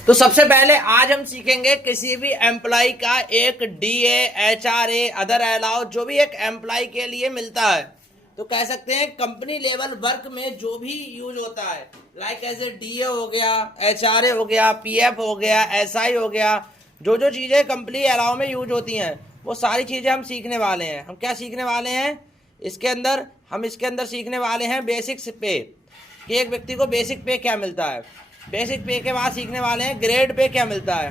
तो सबसे पहले आज हम सीखेंगे किसी भी एम्प्लॉय का एक डीए, एचआरए, अदर अलाउ जो भी एक एम्प्लॉय के लिए मिलता है, तो कह सकते हैं कंपनी लेवल वर्क में जो भी यूज होता है, लाइक ऐसे डीए हो गया, एचआरए हो गया, पीएफ हो गया, एसआई हो गया, जो जो चीज़ें कंपनी अलाउ में यूज होती हैं वो सारी चीज़ें हम सीखने वाले हैं। हम क्या सीखने वाले हैं इसके अंदर सीखने वाले हैं बेसिक्स पे, कि एक व्यक्ति को बेसिक पे क्या मिलता है। बेसिक पे के बाद सीखने वाले हैं ग्रेड पे क्या मिलता है,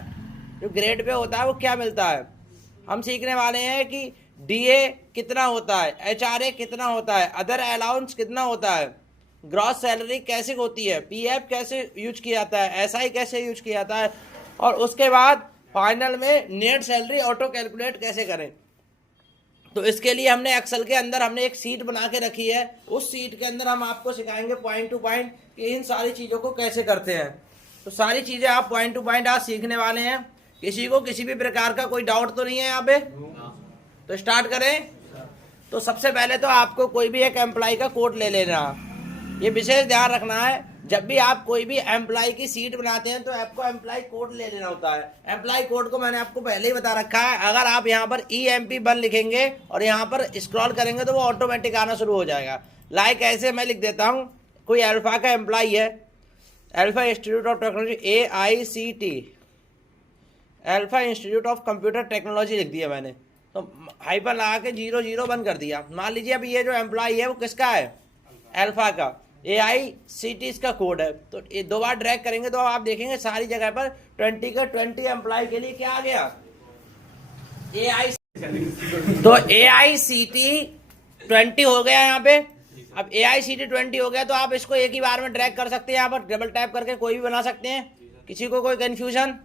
जो ग्रेड पे होता है वो क्या मिलता है। हम सीखने वाले हैं कि डीए कितना होता है, एचआरए कितना होता है, अदर अलाउंस कितना होता है, ग्रॉस सैलरी कैसे होती है, पीएफ कैसे यूज किया जाता है, एसआई कैसे यूज किया जाता है, और उसके बाद फाइनल में नेट सैलरी ऑटो कैलकुलेट कैसे करें। तो इसके लिए हमने एक्सेल के अंदर हमने एक सीट बना के रखी है। उस सीट के अंदर हम आपको सिखाएंगे पॉइंट टू पॉइंट कि इन सारी चीज़ों को कैसे करते हैं। तो सारी चीज़ें आप पॉइंट टू पॉइंट आज सीखने वाले हैं। किसी को किसी भी प्रकार का कोई डाउट तो नहीं है यहाँ पे? तो स्टार्ट करें। तो सबसे पहले तो आपको कोई भी एक एम्प्लॉय का कोड ले लेना। ये विशेष ध्यान रखना है, जब भी आप कोई भी एम्प्लॉय की सीट बनाते हैं तो आपको एम्प्लॉय कोड ले लेना होता है। एम्प्लॉय कोड को मैंने आपको पहले ही बता रखा है। अगर आप यहाँ पर EMP1 लिखेंगे और यहाँ पर स्क्रॉल करेंगे तो वो ऑटोमेटिक आना शुरू हो जाएगा। लाइक ऐसे मैं लिख देता हूँ, कोई अल्फा का एम्प्लॉय है, alpha institute of technology AICT, alpha institute of computer technology लिख दिया मैंने, तो हाइपर लगा के 00 कर दिया। मान लीजिए अभी ये जो एम्प्लॉय है वो किसका है, अल्फा का, AICT इसका कोड है। तो ये 2 बार ड्रैग करेंगे तो आप देखेंगे सारी जगह पर 20 का 20 एम्प्लॉय के लिए क्या आ गया, तो AICT 20 हो गया यहाँ पे। अब AICT 20 हो गया तो आप इसको एक ही बार में ड्रैग कर सकते हैं, यहाँ पर डबल टैप करके कोई भी बना सकते हैं। किसी को कोई कंफ्यूजन?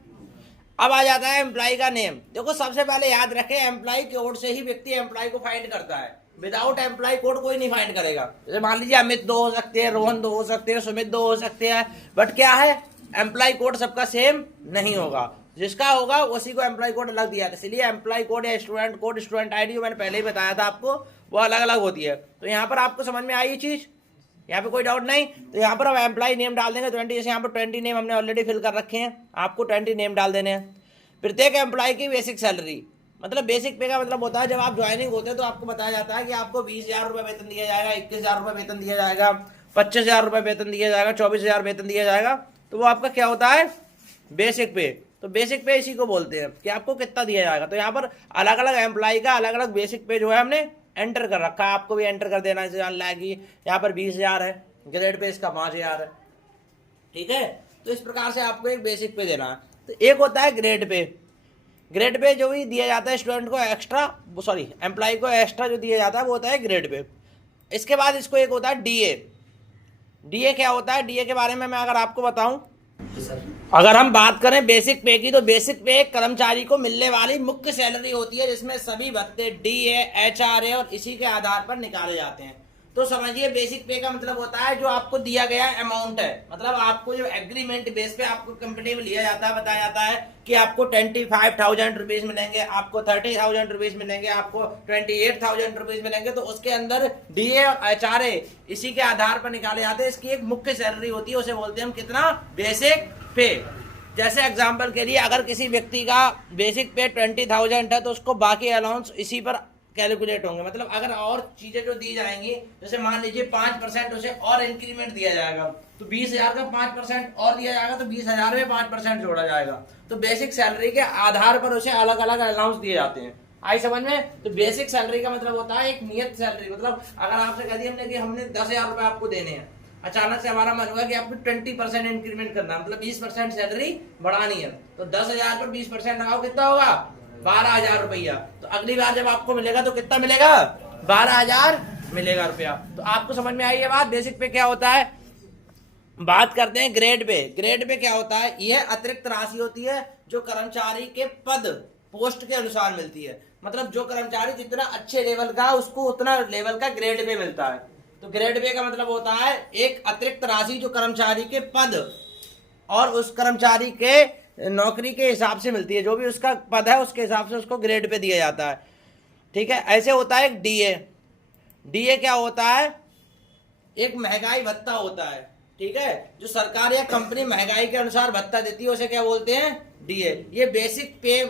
अब आ जाता है एम्प्लॉय का नेम। देखो सबसे पहले याद रखें, एम्प्लॉय कोड से ही व्यक्ति एम्प्लॉय को फाइंड करता है। विदाउट एम्प्लॉय कोड कोई नहीं फाइंड करेगा। जैसे मान लीजिए अमित 2 हो सकते हैं, रोहन 2 हो सकते हैं, सुमित 2 हो सकते हैं, बट क्या है एम्प्लॉय कोड सबका सेम नहीं होगा। जिसका होगा उसी को एम्प्लॉय कोड अलग दिया। इसलिए एम्प्लॉय कोड या स्टूडेंट कोड, स्टूडेंट आईडी मैंने पहले ही बताया था आपको, वो अलग अलग होती है। तो यहाँ पर आपको समझ में आई ये चीज, यहाँ पे कोई डाउट नहीं। तो यहाँ पर हम एम्प्लॉय नेम डाल देंगे 20। जैसे यहाँ पर 20 नेम हमने ऑलरेडी फिल कर रखे हैं, आपको 20 नेम डाल देने हैं। प्रत्येक एम्प्लॉय की बेसिक सैलरी, मतलब बेसिक पे का मतलब होता है जब आप ज्वाइनिंग होते हैं तो आपको बताया जाता है कि आपको 20,000 रुपये वेतन दिया जाएगा, 21,000 रुपये वेतन दिया जाएगा, 25,000 रुपये वेतन दिया जाएगा, 24,000 वेतन दिया जाएगा। तो वो आपका क्या होता है, बेसिक पे। तो बेसिक पे इसी को बोलते हैं कि आपको कितना दिया जाएगा। तो यहाँ पर अलग अलग एम्प्लॉय का अलग अलग बेसिक पे जो है हमने एंटर कर रखा है। आपको भी एंटर कर देना है। जान लाएगी यहाँ पर 20,000 है, ग्रेड पे इसका 5,000 है, ठीक है। तो इस प्रकार से आपको एक बेसिक पे देना है। तो एक होता है ग्रेड पे। ग्रेड पे जो भी दिया जाता है स्टूडेंट को एक्स्ट्रा, सॉरी एम्प्लॉय को एक्स्ट्रा जो दिया जाता है वो होता है ग्रेड पे। इसके बाद इसको एक होता है डीए। डीए क्या होता है, डीए के बारे में मैं अगर आपको बताऊं, अगर हम बात करें बेसिक पे की, तो बेसिक पे एक कर्मचारी को मिलने वाली मुख्य सैलरी होती है, जिसमें सभी भत्ते डीए, एचआरए और इसी के आधार पर निकाले जाते हैं। तो समझिए बेसिक पे का मतलब होता है जो आपको दिया गया अमाउंट है, मतलब आपको जो एग्रीमेंट बेस पे आपको कंपनी में लिया जाता है, बताया जाता है कि आपको 25,000 रुपीज मिलेंगे, आपको 30,000 रुपीज मिलेंगे, आपको 28,000 रुपीज मिलेंगे। तो उसके अंदर डीए और एचआरए इसी के आधार पर निकाले जाते हैं। इसकी एक मुख्य सैलरी होती है, उसे बोलते हैं हम कितना, बेसिक पे। जैसे एग्जाम्पल के लिए अगर किसी व्यक्ति का बेसिक पे 20,000 है तो उसको बाकी अलाउंस इसी पर कैलकुलेट होंगे। मतलब अगर और चीजें जो दी जाएंगी, जैसे मान लीजिए 5% उसे और इंक्रीमेंट दिया जाएगा, तो 20,000 का 5% और दिया जाएगा, तो 20,000 में 5% जोड़ा जाएगा। तो बेसिक सैलरी के आधार पर उसे अलग अलग अलाउंस दिए जाते हैं। आई समझ में? तो बेसिक सैलरी का मतलब होता है एक नियत सैलरी। मतलब अगर आपसे कह दिया हमने कि हमने 10,000 रुपए आपको देने हैं, अचानक से हमारा मन हुआ कि आपको 20% इंक्रीमेंट करना है, मतलब 20% सैलरी बढ़ानी है, तो 10,000 पर 20% लगाओ, कितना होगा, 12,000 रुपया। तो अगली बार जब आपको मिलेगा तो कितना मिलेगा, 12,000 मिलेगा रुपया। तो आपको समझ में आई ये बात, बेसिक पे क्या होता है। बात करते हैं ग्रेड पे। ग्रेड पे क्या होता है, यह अतिरिक्त राशि होती है जो कर्मचारी के पद, पोस्ट के अनुसार मिलती है। मतलब जो कर्मचारी जितना अच्छे लेवल का, उसको उतना लेवल का ग्रेड पे मिलता है। तो ग्रेड पे का मतलब होता है एक अतिरिक्त राशि जो कर्मचारी के पद और उस कर्मचारी के नौकरी के हिसाब से मिलती है। जो भी उसका पद है उसके हिसाब से उसको ग्रेड पे दिया जाता है, ठीक है। ऐसे होता है एक डीए। डीए क्या होता है, एक महंगाई भत्ता होता है। ठीक है। जो सरकार या कंपनी महंगाई के अनुसार भत्ता देती है उसे क्या बोलते हैं? डीए। ये बेसिक पे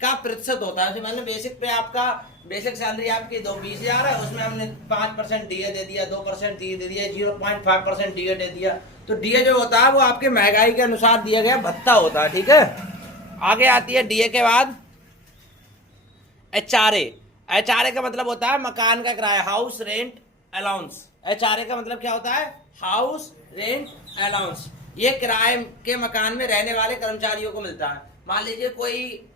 का प्रतिशत होता है। मतलब बेसिक पे आपका बेसिक सैलरी आपकी 20,000 है, उसमें हमने 5% डीए दे दिया, 2% डीए दे दिया, 0.5% डीए दे दिया। तो डीए जो होता है वो आपके महंगाई के अनुसार दिया गया भत्ता होता है, ठीक है। आगे आती है डीए के बाद एचआरए। एचआरए का मतलब होता है मकान का किराया, हाउस रेंट अलाउंस। एचआरए का मतलब क्या होता है? House rent allowance. ये किराए के मकान में रहने वाले कर्मचारियों को मिलता है। मान लीजिए कोई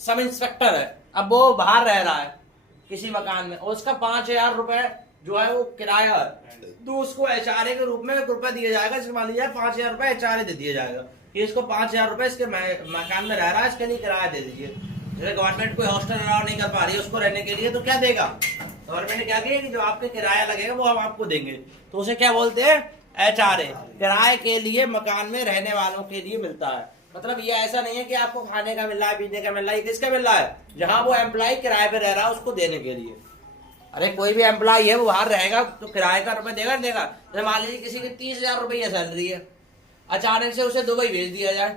सब इंस्पेक्टर है, अब वो बाहर रह रहा है किसी मकान में, और उसका 5,000 रुपए जो है वो किराया है, तो उसको एचआरए के रूप में रुपए दिया जाएगा। जैसे मान लीजिए 5,000 रुपए एचआरए दे दिया जाएगा कि इसको 5,000 रुपए इसके मकान में रह रहा है, इसके लिए किराया दे दीजिए। जैसे गवर्नमेंट कोई हॉस्टल अलाउ नहीं कर पा रही है उसको रहने के लिए, तो क्या देगा? गवर्नमेंट ने क्या किया कि जो आपके किराया लगेगा वो हम आपको देंगे, तो उसे क्या बोलते हैं? एचआरए। किराए के लिए मकान में रहने वालों के लिए मिलता है। मतलब ये ऐसा नहीं है कि आपको खाने का मिल रहा है, पीने का मिल रहा है, किसका मिल रहा है? जहां वो एम्प्लॉय किराए पे रह रहा है उसको देने के लिए। अरे कोई भी एम्प्लॉय है वो बाहर रहेगा तो किराए का रुपए देगा, देगा। जैसे मान लीजिए किसी की 30,000 रुपये सैलरी है, अचानक से उसे दुबई भेज दिया जाए,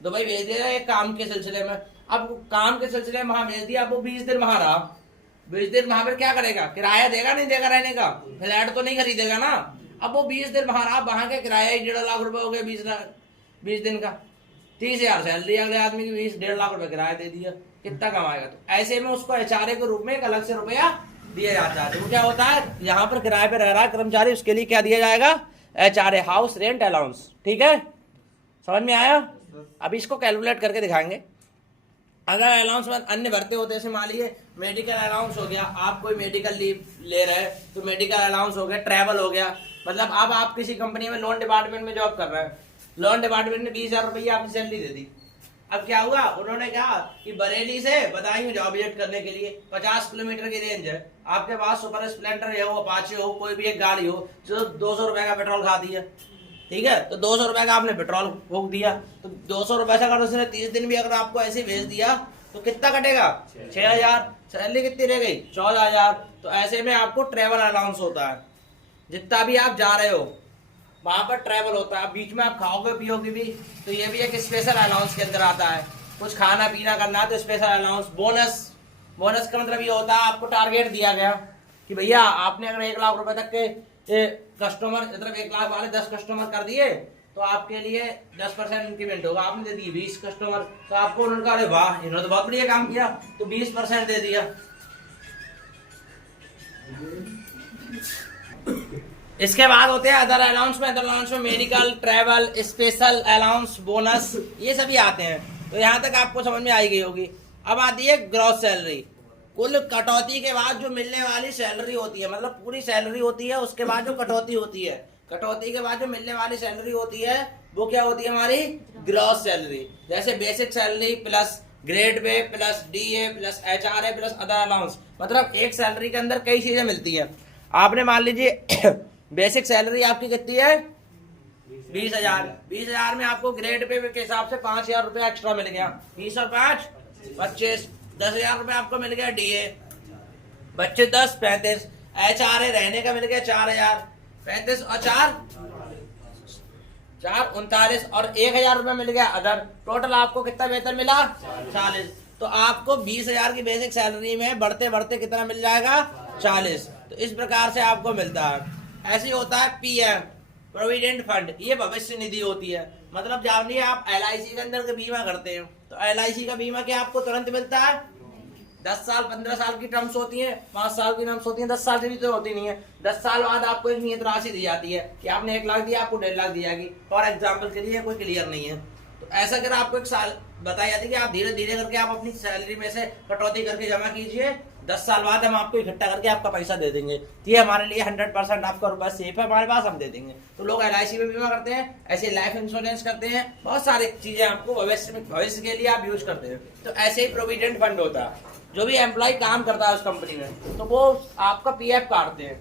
दुबई भेज दिया जाए एक काम के सिलसिले में। अब काम के सिलसिले में वहां भेज दिया, अब वो 20 दिन वहां रहा, 20 दिन वहां पर क्या करेगा? किराया देगा नहीं देगा रहने का? फ्लैट तो नहीं खरीदेगा ना। अब वो 20 दिन वहां रहा, वहां का किराया 1.5 लाख रुपए हो गया 20 दिन का। 30,000 सैलरी अगले आदमी की, 1.5 लाख रुपए किराया दे दिया, कितना कमाएगा? तो ऐसे में उसको एचआरए के रूप में एक अलग से रुपया दिया जाता है। तो क्या होता है? यहाँ पर किराए पे रह रहा है कर्मचारी, उसके लिए क्या दिया जाएगा? HRA, house rent allowance. ठीक है, समझ में आया? अभी इसको कैलकुलेट करके दिखाएंगे। अगर अलाउंस में अन्य भरते होते, जैसे मान लीजिए मेडिकल अलाउंस हो गया, आप कोई मेडिकल लीव ले रहे हैं तो मेडिकल अलाउंस हो गया, ट्रैवल हो गया। मतलब अब आप किसी कंपनी में लोन डिपार्टमेंट में जॉब कर रहे हैं, लोन डिपार्टमेंट ने 20,000 रुपया आपकी सैलरी दे दी। अब क्या हुआ? उन्होंने कहा कि बरेली से बदायूं जाओ विजिट करने के लिए, 50 किलोमीटर की रेंज है, आपके पास सुपर स्प्लेंडर हो, अपाचे हो, कोई भी एक गाड़ी हो जो 200 रुपए का पेट्रोल खाती है, ठीक है, तो 200 रुपए का आपने पेट्रोल फूक दिया, तो 200 रुपए से अगर उसने 30 दिन भी अगर आपको ऐसे भेज दिया तो कितना कटेगा? 6,000। सैलरी कितनी रह गई? 14,000। तो ऐसे में आपको ट्रेवल अलाउंस होता है, जितना भी आप जा रहे हो वहां पर ट्रैवल होता है। बीच में आप खाओगे पियोगे भी तो ये भी एक स्पेशल अलाउंस के अंदर आता है। कुछ खाना पीना करना है तो स्पेशल अलाउंस। बोनस, बोनस का मतलब ये होता है आपको टारगेट दिया गया कि भैया आपने अगर 1 लाख रुपए तक के कस्टमर, मतलब 1 लाख वाले 10 कस्टमर कर दिए तो आपके लिए 10% इंक्रीमेंट होगा। आपने दे दी 20 कस्टमर तो आपको उन्होंने कहा अरे वाह इन्होंने तो बहुत बढ़िया काम किया, तो 20% दे दिया। इसके बाद होते हैं अदर अलाउंस में। अदर अलाउंस में medical, travel, special allowance, bonus, ये सभी आते हैं। तो यहाँ तक आपको समझ में आई गई होगी। अब आती है ग्रॉस सैलरी, कुल कटौती के बाद जो मिलने वाली सैलरी होती है, मतलब पूरी सैलरी होती है उसके बाद जो कटौती होती है, कटौती के बाद जो मिलने वाली सैलरी होती है वो क्या होती है? हमारी ग्रॉस सैलरी। जैसे basic salary plus grade pay plus DA plus HRA plus other allowance. मतलब एक सैलरी के अंदर कई चीजें मिलती हैं। आपने मान लीजिए बेसिक सैलरी आपकी कितनी है? 20,000। 20,000 में आपको ग्रेड पे के हिसाब से 5,000 रुपया एक्स्ट्रा मिल गया। 20 और 5 25, 10,000 रुपया आपको मिल गया डीए, बच्चे 10 35, एचआरए रहने का मिल गया 4,000, 35 और 4 39 और 1,000 रुपया मिल गया अदर। टोटल आपको कितना वेतन मिला? 40। तो आपको 20,000 की बेसिक सैलरी में बढ़ते बढ़ते कितना मिल जाएगा? 40। तो इस प्रकार से आपको मिलता है। ऐसे होता है पीएम, प्रोविडेंट फंड, ये भविष्य निधि होती है। मतलब जानिए आप एलआईसी के अंदर के बीमा करते हैं तो एलआईसी का बीमा क्या आपको तुरंत मिलता है? 10 साल 15 साल की टर्म्स होती है, 5 साल की टर्म्स होती है, 10 साल की तो होती नहीं है। 10 साल बाद आपको एक नियत राशि दी जाती है कि आपने 1 लाख दिया, आपको 1.5 लाख दी जाएगी। फॉर एग्जाम्पल के लिए कोई क्लियर नहीं है तो ऐसा अगर आपको एक साल बताई जाती है कि आप धीरे धीरे करके आप अपनी सैलरी में से कटौती करके जमा कीजिए, 10 साल बाद हम आपको इकट्ठा करके आपका पैसा दे देंगे। तो ये हमारे लिए 100% आपका रुपया सेफ है हमारे पास, हम दे देंगे। तो लोग एलआईसी में बीमा करते हैं, ऐसे लाइफ इंश्योरेंस करते हैं, बहुत सारी चीजें आपको भविष्य के लिए आप यूज करते हैं। तो ऐसे ही प्रोविडेंट फंड होता है। जो भी एम्प्लॉय काम करता है उस कंपनी में तो वो आपका पीएफ काटते हैं,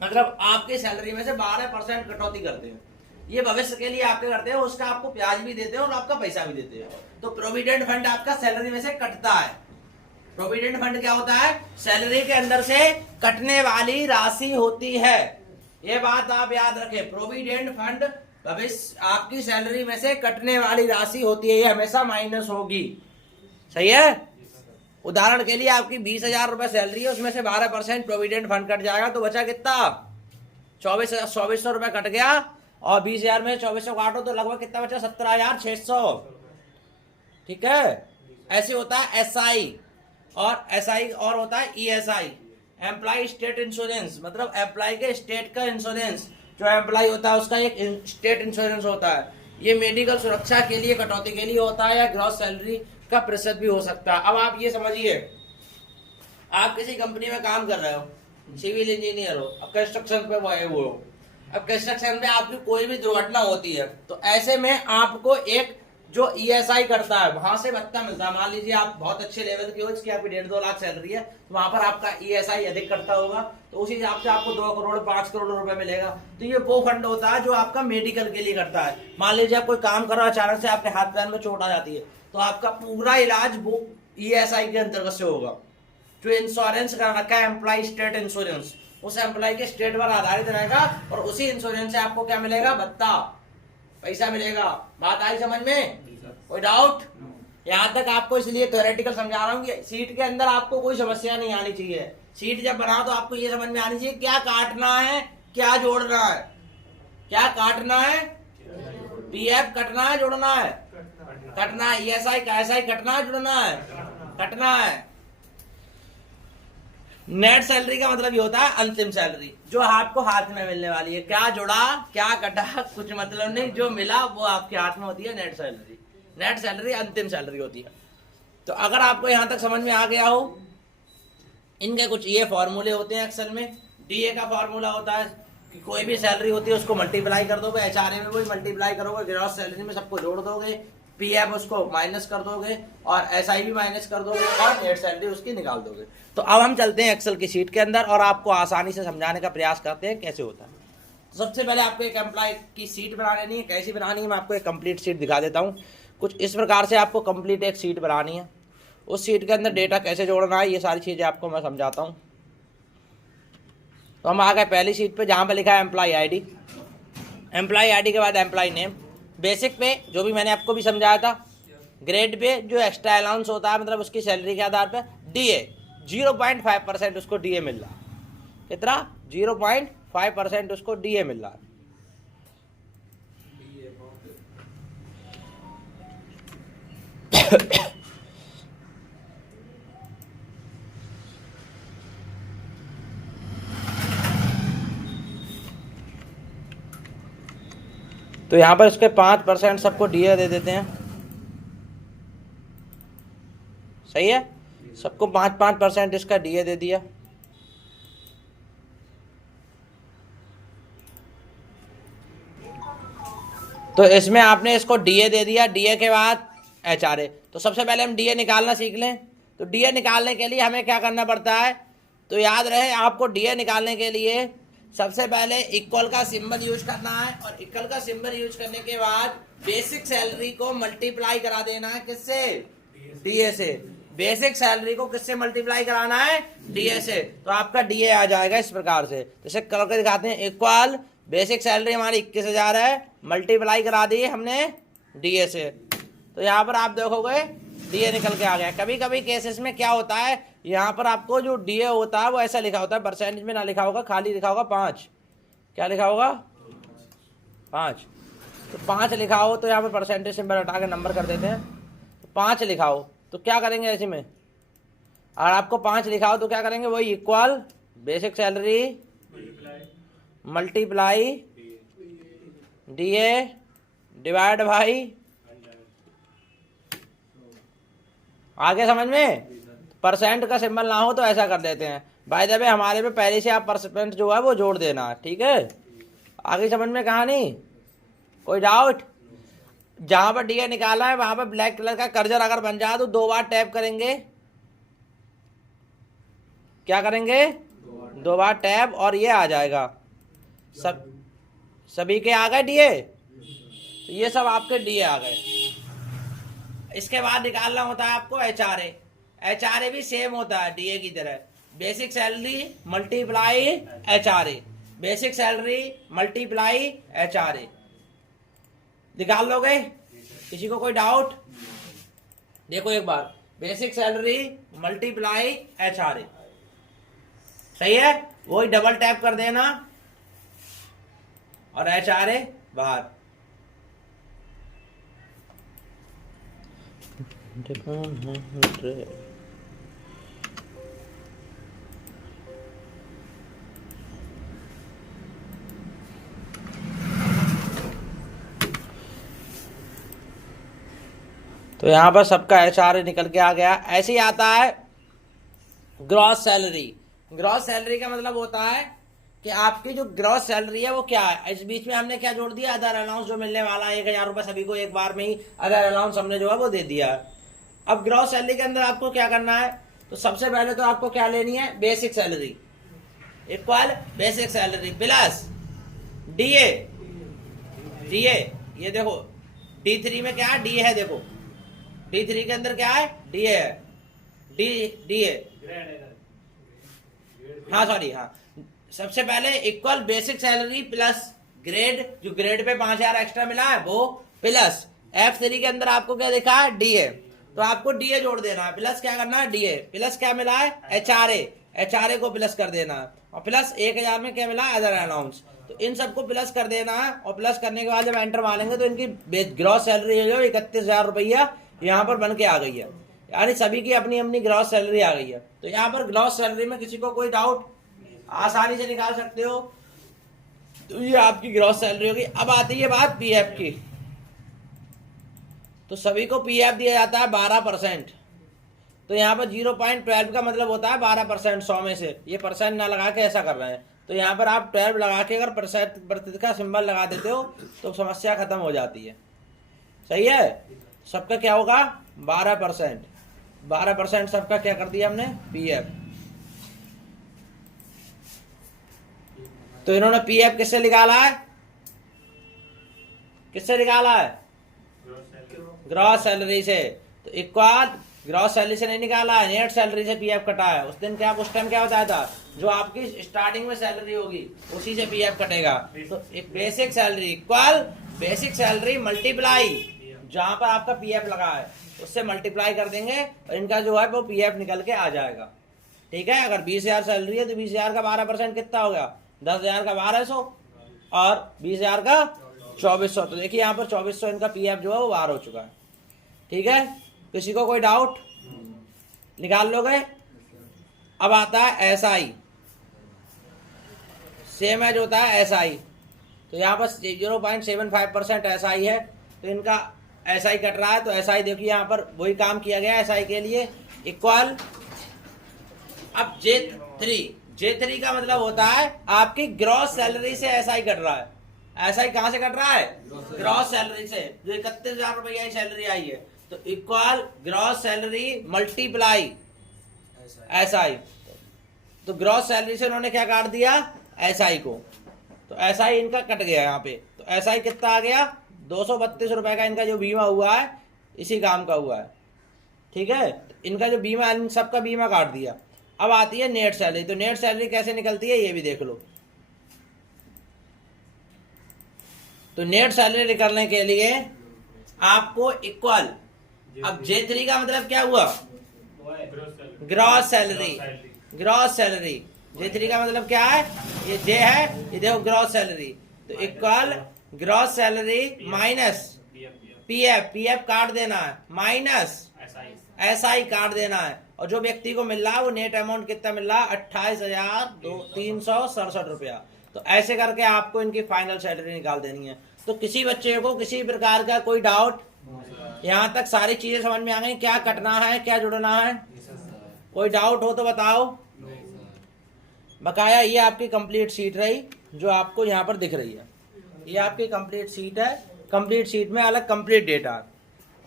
मतलब आपकी सैलरी में से 12% कटौती करते हैं। ये भविष्य के लिए आपके करते हैं, उसका आपको ब्याज भी देते हैं और आपका पैसा भी देते हैं। तो प्रोविडेंट फंड आपका सैलरी में से कटता है। प्रोविडेंट फंड क्या होता है? सैलरी के अंदर से कटने वाली राशि होती है। ये बात आप याद रखें, प्रोविडेंट फंड भविष्य आपकी सैलरी में से कटने वाली राशि होती है, ये हमेशा माइनस होगी। सही है। उदाहरण के लिए आपकी 20,000 रुपए सैलरी है, उसमें से 12% प्रोविडेंट फंड कट जाएगा तो बचा कितना? 24,000 रुपए कट गया, और 20,000 में 2400 काटो तो लगभग कितना बचा? 17,600। ठीक है। ऐसे होता है एसआई, और एसआई और होता है ईएसआई, एम्प्लॉय स्टेट इंश्योरेंस, मतलब एम्प्लॉय के स्टेट का इंश्योरेंस। जो एम्प्लॉय होता है उसका एक स्टेट इंश्योरेंस होता है। ये मेडिकल सुरक्षा के लिए, कटौती के लिए होता है, या ग्रॉस सैलरी का प्रतिशत भी हो सकता है। अब आप ये समझिए, आप किसी कंपनी में काम कर रहे हो, सिविल इंजीनियर हो, अब कंस्ट्रक्शन पे वो हो, अब कंस्ट्रक्शन में आपकी कोई भी दुर्घटना होती है तो ऐसे में आपको एक जो ईएसआई करता है वहां से भत्ता मिलता है। मान लीजिए आप बहुत अच्छे लेवल के हो, इसकी आपकी 1.5-2 लाख सैलरी है, तो वहां पर आपका ईएसआई अधिक करता होगा, तो उसी हिसाब से आपको 2 करोड़ 5 करोड़ रुपए मिलेगा। तो ये वो फंड होता है जो आपका मेडिकल के लिए करता है। मान लीजिए आप कोई काम कर रहे हो, अचानक से आपके हाथ पैर में चोट आ जाती है, तो आपका पूरा इलाज वो ईएसआई के अंतर्गत से होगा। जो इंश्योरेंस कर रखा है एम्प्लॉय स्टेट इंश्योरेंस, उस एम्प्लॉय के स्टेट पर आधारित रहेगा, और उसी इंश्योरेंस से आपको क्या मिलेगा? भत्ता, पैसा मिलेगा। बात आई समझ में? कोई डाउट? यहाँ तक आपको इसलिए थ्योरेटिकल समझा रहा हूँ कि सीट के अंदर आपको कोई समस्या नहीं आनी चाहिए। सीट जब बनाओ तो आपको ये समझ में आनी चाहिए क्या काटना है, क्या जोड़ना है। क्या काटना है? पीएफ कटना है, जोड़ना है? कटना है। ईएसआई का एसआई कटना है, जुड़ना है? कटना है। नेट सैलरी का मतलब ये होता है अंतिम सैलरी, जो आपको हाथ में मिलने वाली है। क्या जुड़ा, क्या कटा, कुछ मतलब नहीं, जो मिला वो आपके हाथ में होती है नेट सैलरी। नेट सैलरी अंतिम सैलरी होती है। तो अगर आपको यहां तक समझ में आ गया हो, इनके कुछ ये फॉर्मूले होते हैं एक्सेल में। डीए का फॉर्मूला होता है कि कोई भी सैलरी होती है उसको मल्टीप्लाई कर दोगे, एचआरए में वही मल्टीप्लाई करोगे, ग्रॉस सैलरी में सबको जोड़ दोगे, पीएफ उसको माइनस कर दोगे, और एसआई भी माइनस कर दोगे, और नेट सैलरी उसकी निकाल दोगे। तो अब हम चलते हैं एक्सेल की शीट के अंदर और आपको आसानी से समझाने का प्रयास करते हैं कैसे होता है। तो सबसे पहले आपको एक एम्प्लॉय की शीट बना लेनी है। कैसी बनानी है मैं आपको एक कंप्लीट शीट दिखा देता हूँ। कुछ इस प्रकार से आपको कंप्लीट एक शीट बनानी है। उस शीट के अंदर डेटा कैसे जोड़ना है ये सारी चीज़ें आपको मैं समझाता हूँ। तो हम आ गए पहली शीट पे, जहाँ पे लिखा है एम्प्लॉय आईडी। एम्प्लॉय आईडी के बाद एम्प्लॉय नेम। बेसिक पे जो भी मैंने आपको भी समझाया था। ग्रेड पे जो एक्स्ट्रा अलाउंस होता है, मतलब उसकी सैलरी के आधार पे। डीए 0.5% उसको डीए मिल रहा है। कितना? 0.5% उसको डीए मिल रहा है। तो यहाँ पर इसके 5% सबको डीए दे देते हैं। सही है। सबको 5% इसका डीए दे दिया। तो इसमें आपने इसको डीए दे दिया। डीए के बाद एचआरए। तो सबसे पहले हम डीए निकालना सीख लें। तो डीए निकालने के लिए हमें क्या करना पड़ता है? तो याद रहे आपको डीए निकालने के लिए सबसे पहले इक्वल का सिंबल यूज करना है, और इक्वल का सिंबल यूज करने के बाद बेसिक सैलरी को मल्टीप्लाई करा देना है। किससे? डीए से। बेसिक सैलरी को किससे मल्टीप्लाई कराना है? डीए से। तो आपका डीए आ जाएगा इस प्रकार से। जैसे करके दिखाते हैं। इक्वल बेसिक सैलरी हमारी 21,000 है, मल्टीप्लाई करा दी हमने डीए से। तो यहाँ पर आप देखोगे डीए निकल के आ गया। कभी कभी केसेस में क्या होता है, यहाँ पर आपको जो डीए होता है वो ऐसा लिखा होता है, परसेंटेज में ना लिखा होगा, खाली लिखा होगा 5। क्या लिखा होगा? 5। तो 5 लिखा हो तो यहाँ पर परसेंटेज सिंबल हटा के नंबर कर देते हैं। तो 5 लिखा हो तो क्या करेंगे ऐसे में? अगर आपको 5 लिखा हो तो क्या करेंगे? वही equal basic salary multiply DA divide by. आगे समझ में? परसेंट का सिंबल ना हो तो ऐसा कर देते हैं। बाय द वे हमारे में पहले से आप परसेंट जो है वो जोड़ देना है। ठीक है। आगे समझ में कहानी? कोई डाउट? जहां पर डीए निकाला है वहां पर ब्लैक कलर का कर्सर अगर बन जाए तो 2 बार टैप करेंगे। क्या करेंगे? 2 बार टैप और ये आ जाएगा। सभी के आ गए डीए। तो ये सब आपके डीए आ गए। इसके बाद निकालना होता है आपको एचआरए। एचआरए भी सेम होता है डीए की तरह। Basic salary multiply HRA. Basic salary multiply HRA निकाल लोगे? किसी को कोई डाउट? देखो एक बार, बेसिक सैलरी मल्टीप्लाई HRA, सही है? वही डबल टैप कर देना और HRA बाहर। तो यहां पर सबका HRA निकल के आ गया। ऐसे ही आता है ग्रॉस सैलरी। ग्रॉस सैलरी का मतलब होता है कि आपकी जो ग्रॉस सैलरी है वो क्या है। इस बीच में हमने क्या जोड़ दिया? अदर अलाउंस जो मिलने वाला है 1000 रुपये सभी को एक बार में ही अदर अलाउंस हमने जो है वो दे दिया। अब ग्रॉस सैलरी के अंदर आपको क्या करना है? तो सबसे पहले तो आपको क्या लेनी है? Basic salary equal basic salary plus DA। ये देखो D3 में क्या है? DA है। देखो D3 के अंदर क्या है? DA है। DA हाँ सॉरी, हाँ सबसे पहले equal basic salary plus grade, जो ग्रेड पे 5000 एक्स्ट्रा मिला है वो, प्लस F3 के अंदर आपको क्या देखा है? DA। तो आपको DA जोड़ देना है, प्लस क्या करना है? DA प्लस क्या मिला है? HRA को प्लस कर देना है, और प्लस 1000 में क्या मिला है? Other allowance. तो इन सबको प्लस कर देना है, और प्लस करने के बाद जब एंटर मारेंगे तो इनकी ग्रॉस सैलरी जो 31,000 रुपया यहाँ पर बन के आ गई है, यानी सभी की अपनी अपनी ग्रॉस सैलरी आ गई है। तो यहाँ पर ग्रॉस सैलरी में किसी को कोई डाउट? आसानी से निकाल सकते हो। तो ये आपकी ग्रॉस सैलरी होगी। अब आती है बात PF की। तो सभी को PF दिया जाता है 12%। तो यहाँ पर 0.12 का मतलब होता है 12%। 100 में से ये परसेंट ना लगा के ऐसा कर रहे हैं। तो यहाँ पर आप 12 लगा के अगर प्रतिशत का सिंबल लगा देते हो तो समस्या खत्म हो जाती है। सही है? सबका क्या होगा? 12%। 12% सबका क्या कर दिया हमने? PF। तो इन्होंने PF किससे निकाला है? किससे निकाला है? ग्रॉस सैलरी से। तो इक्वल ग्रॉस सैलरी से नहीं निकाला है, नेट सैलरी से PF कटा है। उस दिन क्या, उस टाइम क्या बताया था? जो आपकी स्टार्टिंग में सैलरी होगी उसी से PF कटेगा। तो एक basic salary equal basic salary multiply जहां पर आपका PF लगा है उससे मल्टीप्लाई कर देंगे और इनका जो है वो PF निकल के आ जाएगा। ठीक है? अगर 20,000 सैलरी है तो 20,000 का 12% कितना हो गया? 10,000 का 1200 और 20,000 का 2400। तो देखिए यहाँ पर 2400 इनका PF जो है वो बाहर हो चुका है। ठीक है? किसी को कोई डाउट? निकाल लोगे? अब आता है SI। सेम एज होता है SI। तो यहाँ पर 0.75% SI है, तो इनका SI कट रहा है। तो SI देखिए यहाँ पर वही काम किया गया SI के लिए इक्वल। अब J3 का मतलब होता है आपकी ग्रॉस सैलरी से SI कट रहा है। SI कहां से कट रहा है? ग्रॉस सैलरी से, जो 31,000 रुपया की सैलरी आई है। तो equal gross salary multiply SI। तो ग्रॉस सैलरी से उन्होंने क्या काट दिया? SI को। तो SI इनका कट गया यहाँ पे। तो SI कितना आ गया? 232 रुपए का इनका जो बीमा हुआ है इसी काम का हुआ है। ठीक है? इनका जो बीमा, इन सबका बीमा काट दिया। अब आती है नेट सैलरी। तो नेट सैलरी कैसे निकलती है ये भी देख लो। तो नेट सैलरी निकालने के लिए आपको इक्वल, अब J3 का मतलब क्या हुआ? Gross salary. Gross salary J3 का मतलब क्या है? ये J है, ये देखो ग्रॉस सैलरी। तो equal gross salary minus PF काट देना है, माइनस SI काट देना है। और जो व्यक्ति को मिल रहा है वो नेट अमाउंट कितना मिल रहा है? 28,367 रुपया। तो ऐसे करके आपको इनकी फाइनल सैलरी निकाल देनी है। तो किसी बच्चे को किसी प्रकार का कोई डाउट? यहाँ तक सारी चीजें समझ में आ गई? क्या कटना है, क्या जुड़ना है? कोई डाउट हो तो बताओ। बकाया ये आपकी कंप्लीट शीट रही जो आपको यहाँ पर दिख रही है। ये आपकी कंप्लीट शीट है। कंप्लीट शीट में अलग कंप्लीट डेटा।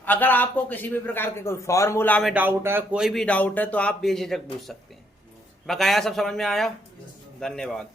अगर आपको किसी भी प्रकार के कोई फॉर्मूला में डाउट है, कोई भी डाउट है, तो आप बेझिझक पूछ सकते हैं। बकाया सब समझ में आया? धन्यवाद।